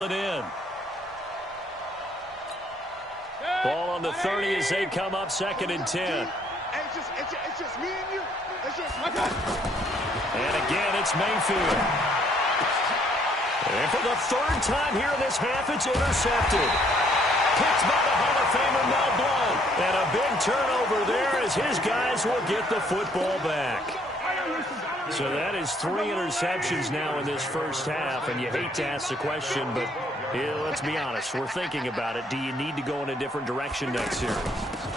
it in. Ball on the 30 as they come up 2nd and 10. It's just me and you. And again, it's Mayfield. And for the 3rd time here in this half, it's intercepted. Picked by the Hall of Famer Mel Blount. And a big turnover there as his guys will get the football back. So that is 3 interceptions now in this first half, and you hate to ask the question, but let's be honest, we're thinking about it. Do you need to go in a different direction next year?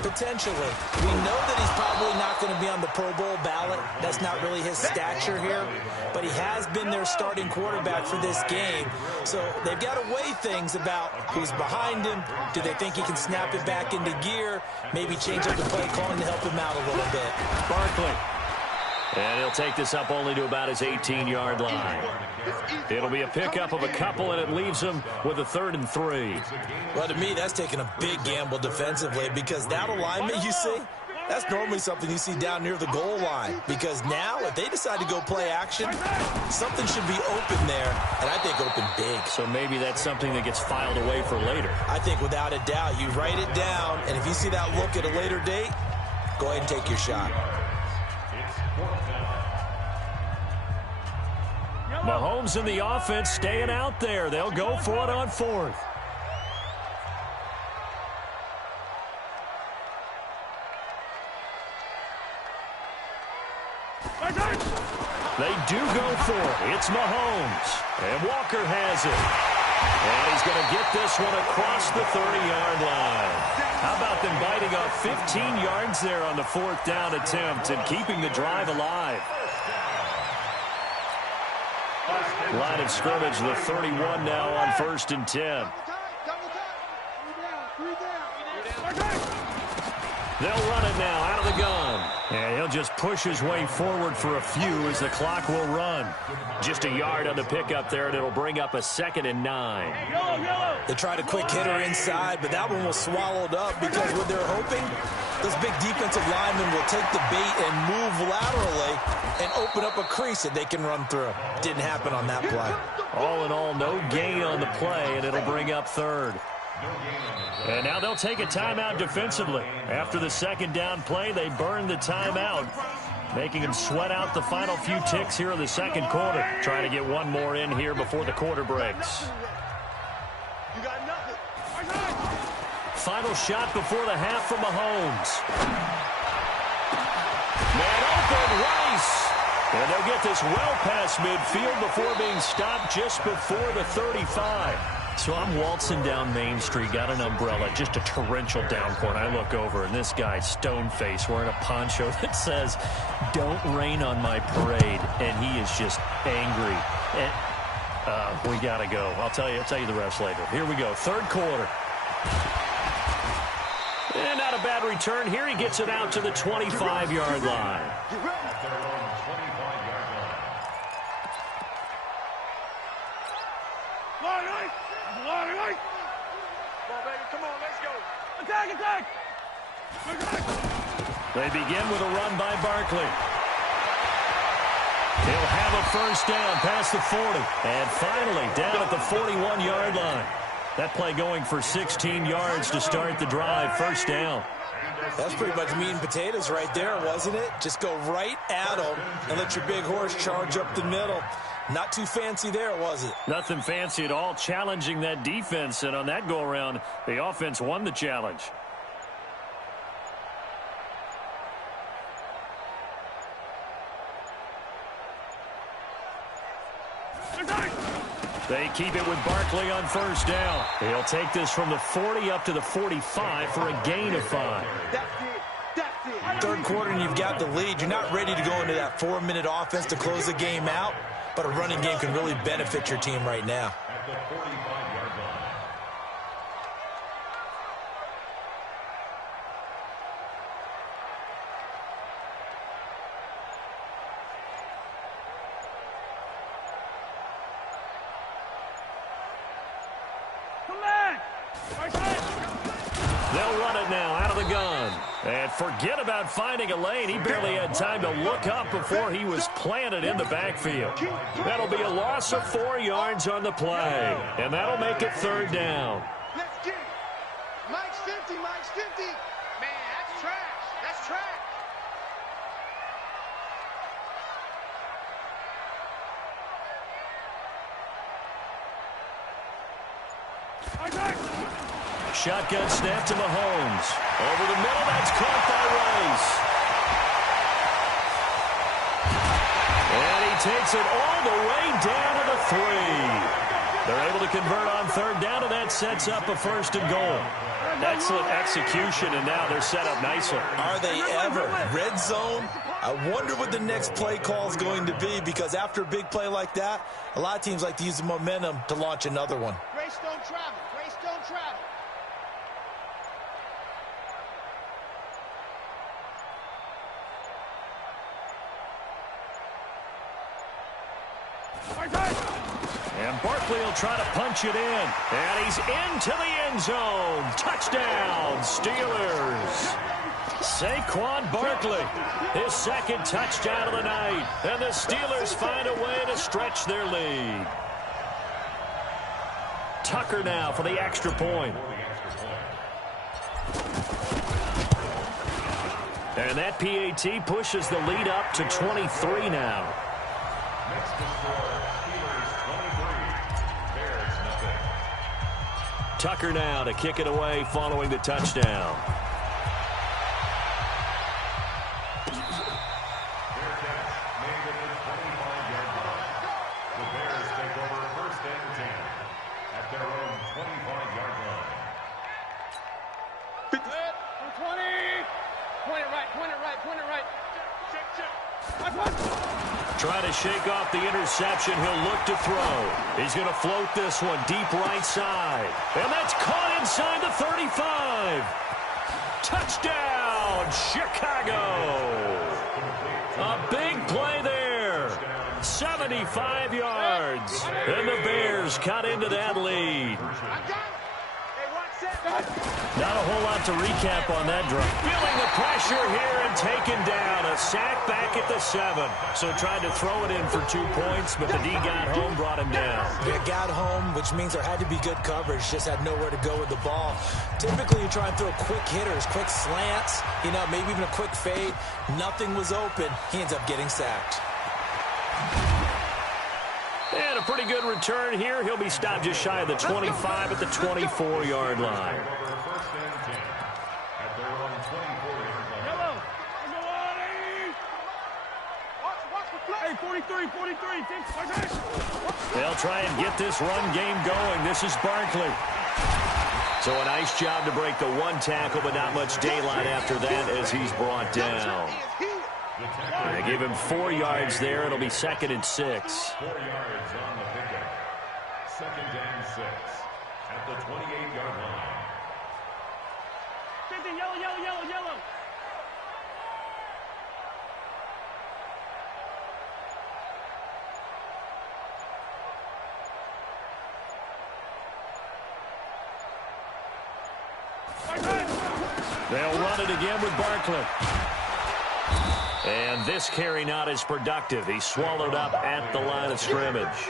Potentially. We know that he's probably not going to be on the Pro Bowl ballot. That's not really his stature here, but he has been their starting quarterback for this game. So they've got to weigh things about who's behind him. Do they think he can snap it back into gear? Maybe change up the play calling to help him out a little bit. Barkley. And he'll take this up only to about his 18-yard line. It'll be a pickup of a couple, and it leaves him with a 3rd and 3. Well, to me, that's taking a big gamble defensively because that alignment you see, that's normally something you see down near the goal line. Because now, if they decide to go play action, something should be open there, and I think open big. So maybe that's something that gets filed away for later. I think without a doubt, you write it down, and if you see that look at a later date, go ahead and take your shot. Mahomes and the offense staying out there. They'll go for it on 4th. They do go for it. It's Mahomes. And Walker has it. And he's going to get this one across the 30-yard line. How about them biting off 15 yards there on the 4th down attempt and keeping the drive alive? Line of scrimmage, the 31 now on 1st and 10. They'll run it now out of the gun. And he'll just push his way forward for a few as the clock will run. Just a yard on the pickup there, and it'll bring up a 2nd and 9. They tried a quick hitter inside, but that one was swallowed up because what they're hoping, those big defensive linemen will take the bait and move laterally and open up a crease that they can run through. Didn't happen on that play. All in all, no gain on the play, and it'll bring up 3rd. And now they'll take a timeout defensively. After the 2nd down play, they burn the timeout, making them sweat out the final few ticks here in the 2nd quarter. Trying to get one more in here before the quarter breaks. Final shot before the half from Mahomes. Man open, Rice. And they'll get this well past midfield before being stopped just before the 35. So I'm waltzing down Main Street, got an umbrella, just a torrential downpour, and I look over, and this guy's stone-faced wearing a poncho that says, "Don't rain on my parade," and he is just angry. And, we got to go. I'll tell you the rest later. Here we go, 3rd quarter. And not a bad return here. He gets it out to the 25-yard line. Come on, let's go. Attack! They begin with a run by Barkley. He'll have a 1st down past the 40. And finally down at the 41-yard line. That play going for 16 yards to start the drive. 1st down. That's pretty much meat and potatoes right there, wasn't it? Just go right at them and let your big horse charge up the middle. Not too fancy there, was it? Nothing fancy at all, challenging that defense. And on that go-around, the offense won the challenge. They keep it with Barkley on 1st down. He'll take this from the 40 up to the 45 for a gain of 5. 3rd quarter and you've got the lead. You're not ready to go into that 4-minute offense to close the game out, but a running game can really benefit your team right now. They'll run it now out of the gun. And forget about finding a lane. He barely had time to look up before he was planted in the backfield. That'll be a loss of 4 yards on the play. And that'll make it 3rd down. Let's get it. Mike's 50, Mike's 50. Man, that's trash. That's trash. Shotgun snap to Mahomes. Over the middle, that's caught by Rice. And he takes it all the way down to the 3. They're able to convert on 3rd down, and that sets up a 1st and goal. Excellent execution, and now they're set up nicely. Are they ever? Red zone? I wonder what the next play call is going to be, because after a big play like that, a lot of teams like to use the momentum to launch another one. Grace don't travel. Grace don't travel. And Barkley will try to punch it in. And he's into the end zone. Touchdown, Steelers. Saquon Barkley, his 2nd touchdown of the night. And the Steelers find a way to stretch their lead. Tucker now for the extra point. And that PAT pushes the lead up to 23 now. Tucker now to kick it away following the touchdown. The Bears take over 1st and 10 at their own 25-yard line. 20. Point it right, point it right, point it right. Check. Trying to shake off the interception. He'll look to throw. He's going to float this one deep right side. And that's caught inside the 35. Touchdown, Chicago. A big play there. 75 yards. And the Bears cut into that lead. Not a whole lot to recap on that drive. Feeling the pressure here and taken down. A sack back at the 7. So tried to throw it in for 2 points, but the D got home, brought him down. They got home, which means there had to be good coverage. Just had nowhere to go with the ball. Typically, you try and throw quick hitters, quick slants, maybe even a quick fade. Nothing was open. He ends up getting sacked. And a pretty good return here. He'll be stopped just shy of the 25 at the 24-yard line. Hey, 43. They'll try and get this run game going. This is Barkley. So a nice job to break the 1 tackle, but not much daylight after that as he's brought down. They give him 4 yards there. It'll be 2nd and 6. 4 yards on the pickup. 2nd and 6 at the 28-yard line. Yellow. They'll run it again with Barkley. And this carry not as productive. He's swallowed up at the line of scrimmage.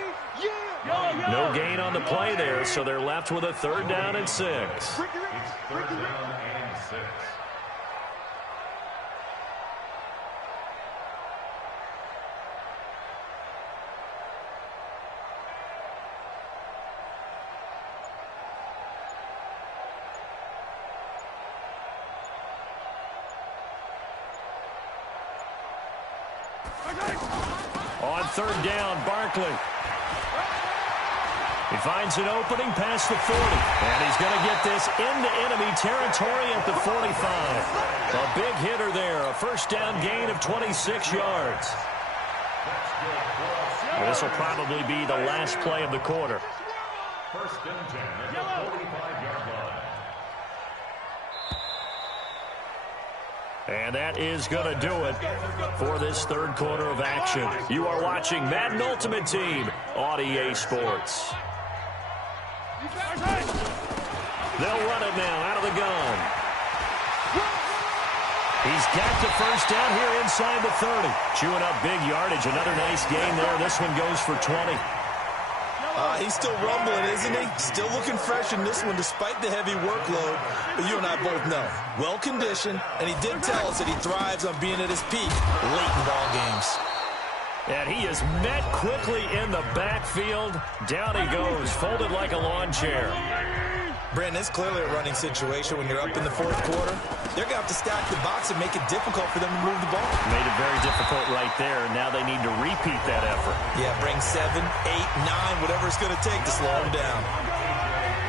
No gain on the play there, so they're left with a 3rd down and 6. It's 3rd down and 6. On 3rd down, Barkley. He finds an opening past the 40. And he's going to get this into enemy territory at the 45. A big hitter there. A 1st down gain of 26 yards. This will probably be the last play of the quarter. 1st and 10 at the 45-yard line. And that is going to do it for this 3rd quarter of action. You are watching Madden Ultimate Team on EA Sports. They'll run it now out of the gun. he's got the first down here inside the 30. Chewing up big yardage. Another nice gain there. This one goes for 20. He's still rumbling, isn't he? Still looking fresh in this one despite the heavy workload. But you and I both know, well-conditioned, and he did tell us that he thrives on being at his peak late in ball games. And he is met quickly in the backfield. Down he goes, folded like a lawn chair. Brandon, it's clearly a running situation when you're up in the fourth quarter. They're going to have to stack the box and make it difficult for them to move the ball. Made it very difficult right there. Now they need to repeat that effort. Yeah, bring 7, 8, 9, whatever it's going to take to slow them down.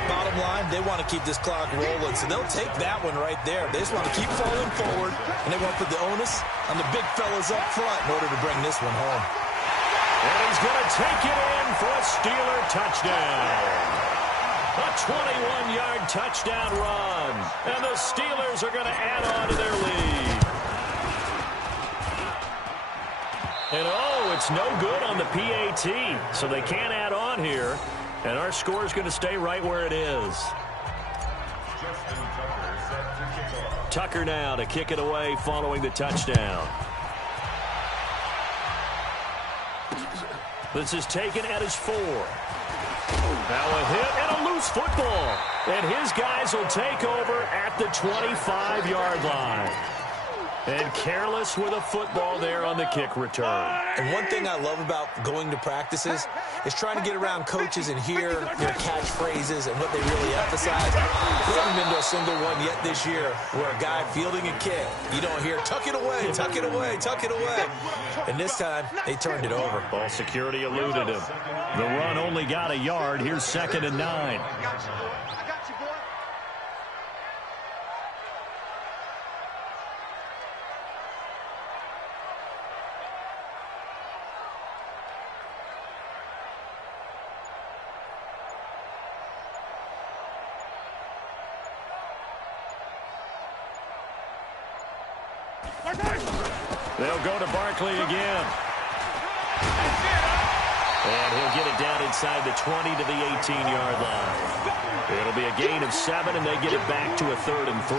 Bottom line, they want to keep this clock rolling, so they'll take that one right there. They just want to keep falling forward, and they want to put the onus on the big fellas up front in order to bring this one home. And he's going to take it in for a Steeler touchdown. A 21-yard touchdown run. And the Steelers are going to add on to their lead. And oh, it's no good on the PAT. So they can't add on here. And our score is going to stay right where it is. Tucker now to kick it away following the touchdown. This is taken at his 4. Now a hit and a loose football. And his guys will take over at the 25-yard line. And careless with a football there on the kick return. And one thing I love about going to practices is trying to get around coaches and hear their catchphrases and what they really emphasize. We haven't been to a single one yet this year where a guy fielding a kick, you don't hear, tuck it away, tuck it away, tuck it away. And this time, they turned it over. Ball security eluded him. The run only got a yard. Here's 2nd and 9. I got you, boy. They'll go to Barkley again. And he'll get it down inside the 20 to the 18-yard line. It'll be a gain of 7, and they get it back to a 3rd and 3.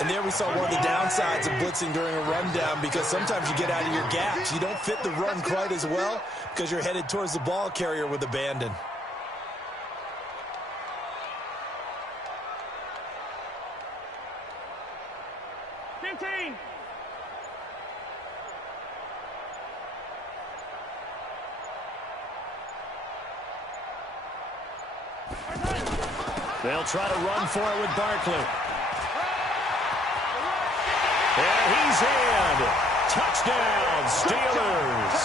And there we saw one of the downsides of blitzing during a rundown, because sometimes you get out of your gaps. You don't fit the run quite as well because you're headed towards the ball carrier with abandon. They'll try to run for it with Barkley. And he's in. Touchdown, Steelers.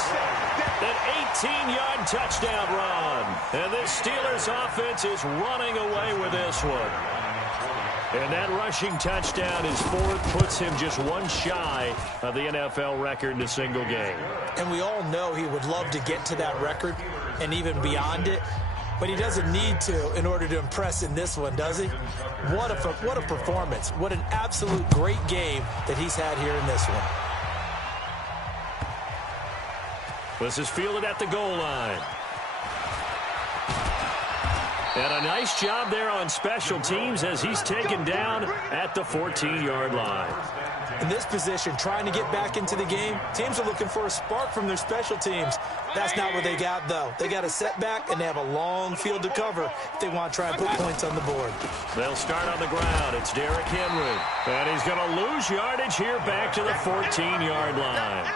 An 18-yard touchdown run. And this Steelers offense is running away with this one. And that rushing touchdown is 4th, puts him just one shy of the NFL record in a single game. And we all know he would love to get to that record and even beyond it. But he doesn't need to in order to impress in this one, does he? What a performance. What an absolute great game that he's had here in this one. This is fielded at the goal line. And a nice job there on special teams as he's taken down at the 14-yard line. In this position, trying to get back into the game, teams are looking for a spark from their special teams. That's not what they got, though. They got a setback, and they have a long field to cover if they want to try and put points on the board. They'll start on the ground. It's Derrick Henry. And he's going to lose yardage here back to the 14-yard line.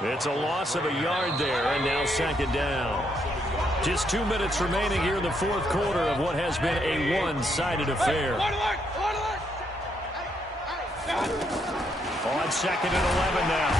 It's a loss of a yard there, and now 2nd down. Just 2 minutes remaining here in the fourth quarter of what has been a one-sided affair. On 2nd and 11 now.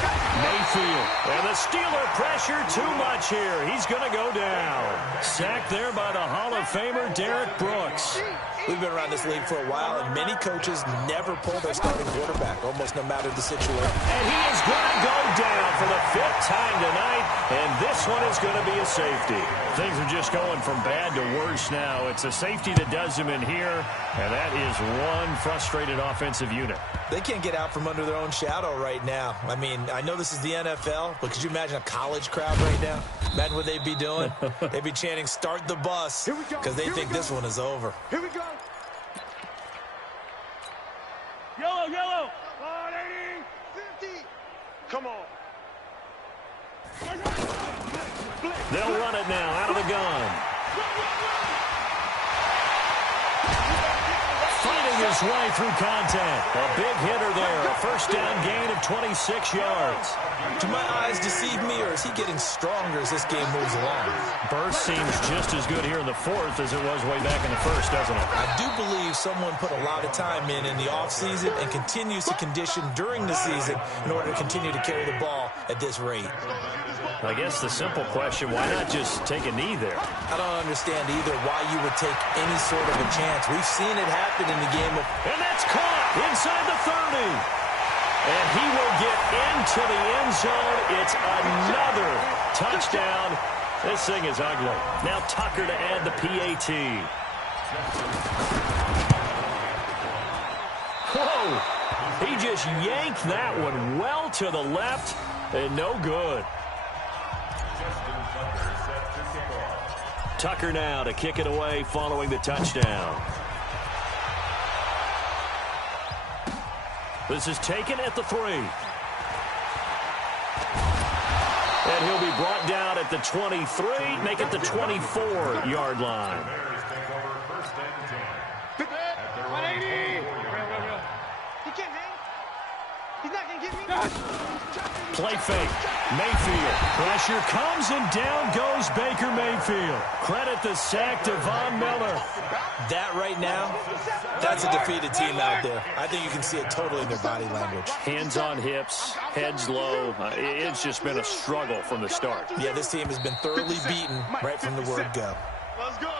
Mayfield. And the Steeler pressure too much here. He's going to go down. Sacked there by the Hall of Famer Derek Brooks. We've been around this league for a while, and many coaches never pull their starting quarterback, almost no matter the situation. And he is going to go down for the 5th time tonight, and this one is going to be a safety. Things are just going from bad to worse now. It's a safety that does him in here, and that is one frustrated offensive unit. They can't get out from under their own shadow right now. I mean, I know this is the NFL, but could you imagine a college crowd right now? Imagine what they'd be doing. They'd be chanting, "Start the bus," because they think this one is over. Here we go. Yellow, yellow. 180. They'll run it now out of the gun. Fighting his way through contact. A big hitter there. A first down gain of 26 yards. Do my eyes deceive me, or is he getting stronger as this game moves along? Burst seems just as good here in the fourth as it was way back in the first, doesn't it? I do believe someone put a lot of time in the offseason and continues to condition during the season in order to continue to carry the ball at this rate. I guess the simple question, why not just take a knee there? I don't understand either why you would take any sort of a chance. We've seen it happen in the game of... And that's caught inside the 30. And he will get into the end zone. It's another touchdown. This thing is ugly. Now Tucker to add the PAT. Whoa. He just yanked that one well to the left and no good. Tucker now to kick it away following the touchdown. This is taken at the 3. And he'll be brought down at the 23, make it the 24-yard line. 180. He can't hang. He's not going to get me. Play fake. Mayfield. Pressure comes and down goes Baker Mayfield. Credit the sack to Von Miller. That right now, that's a defeated team out there. I think you can see it totally in their body language. Hands on hips, heads low. It's just been a struggle from the start. Yeah, this team has been thoroughly beaten right from the word go. Let's go.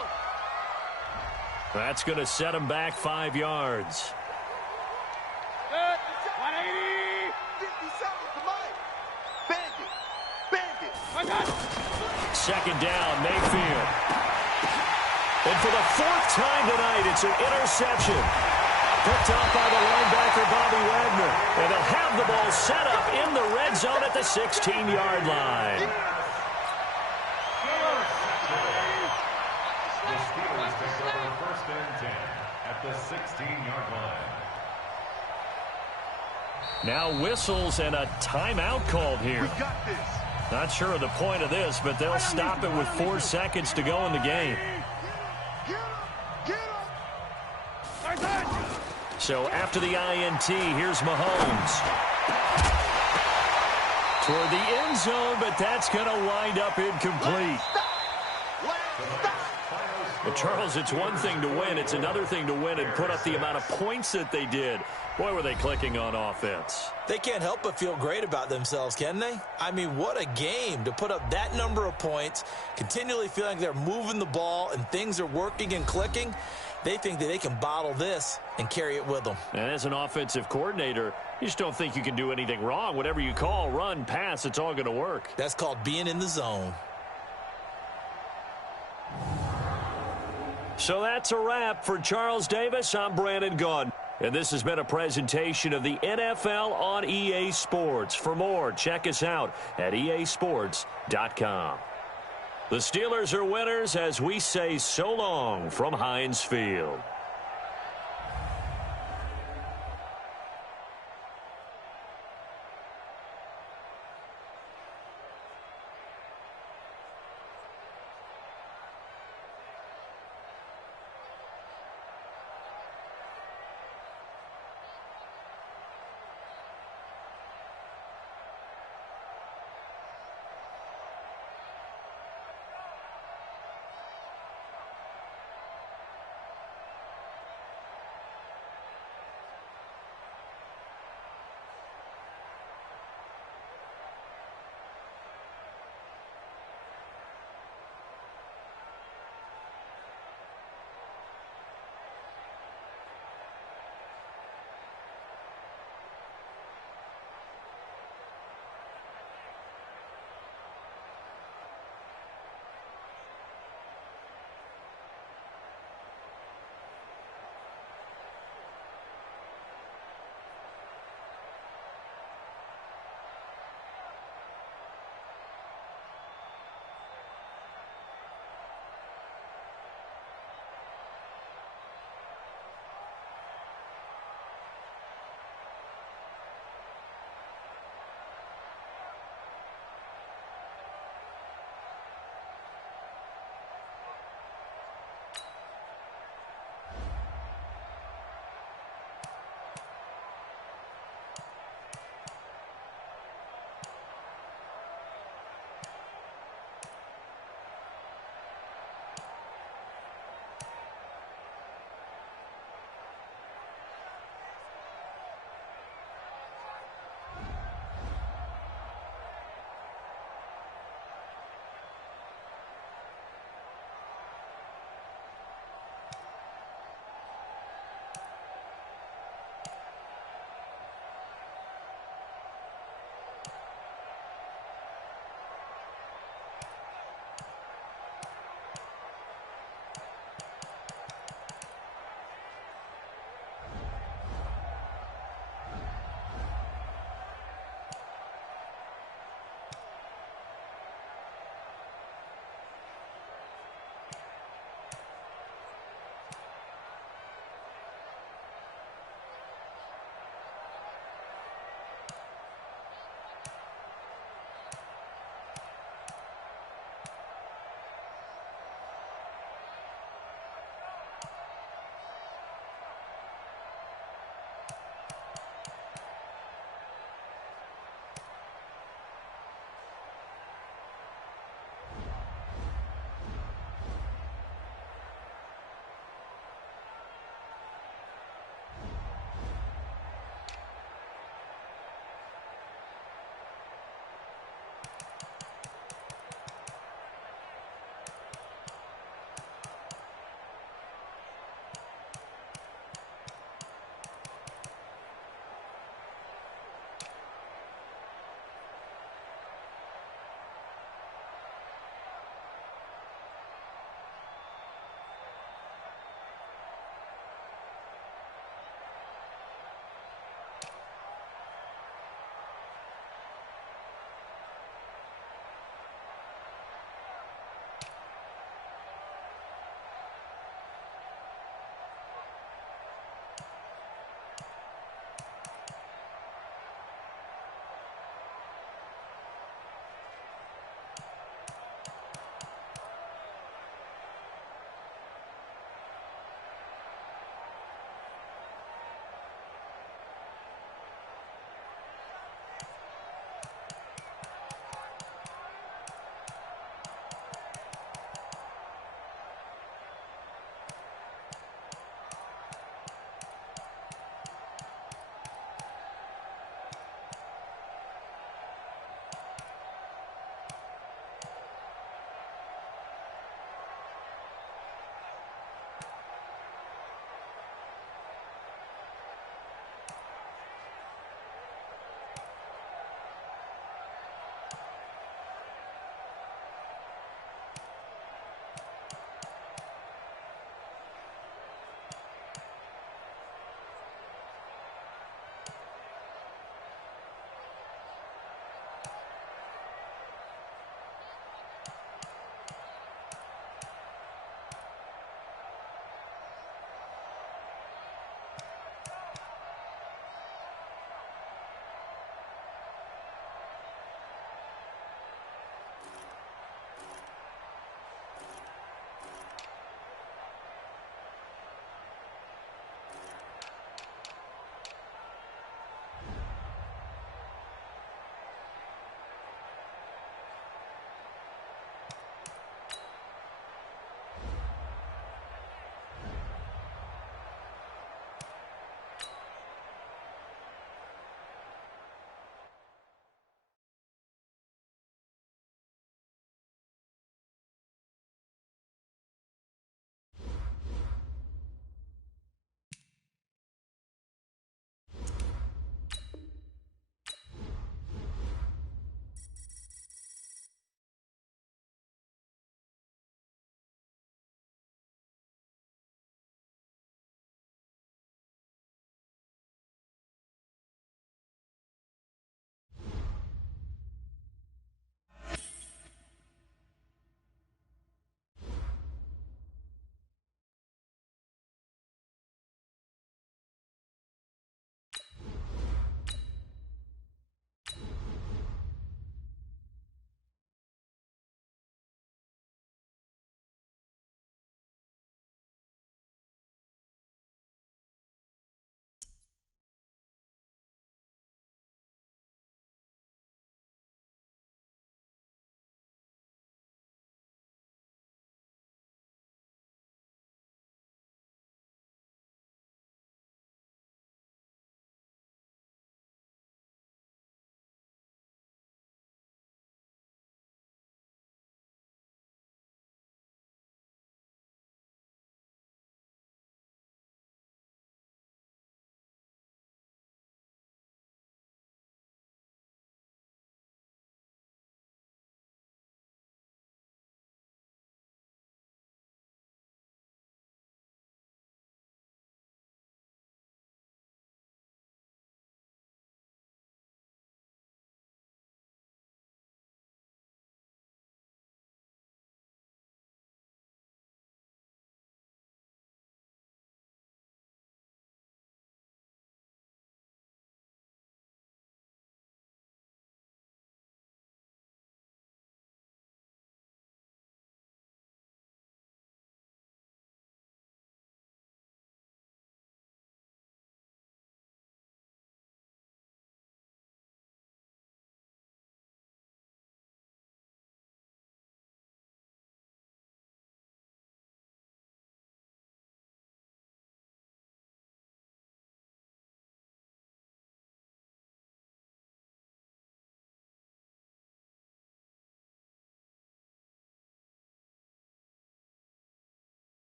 That's going to set him back 5 yards. 180. 57. Come on. Bend it. Bend it. I got it. Second down, Mayfield. And for the 4th time tonight, it's an interception. Picked up by the linebacker, Bobby Wagner. And they'll have the ball set up in the red zone at the 16-yard line. The Steelers take over first and 10 at the 16-yard line. Now whistles and a timeout called here. We got this. Not sure of the point of this, but they'll stop it with 4 seconds to go in the game. So after the INT, here's Mahomes. Toward the end zone, but that's going to wind up incomplete. But Charles, it's one thing to win. It's another thing to win and put up the amount of points that they did. Boy, were they clicking on offense. They can't help but feel great about themselves, can they? I mean, what a game to put up that number of points, continually feeling like they're moving the ball and things are working and clicking. They think that they can bottle this and carry it with them. And as an offensive coordinator, you just don't think you can do anything wrong. Whatever you call, run, pass, it's all going to work. That's called being in the zone. So that's a wrap for Charles Davis. I'm Brandon Gunn. And this has been a presentation of the NFL on EA Sports. For more, check us out at easports.com. The Steelers are winners as we say so long from Heinz Field.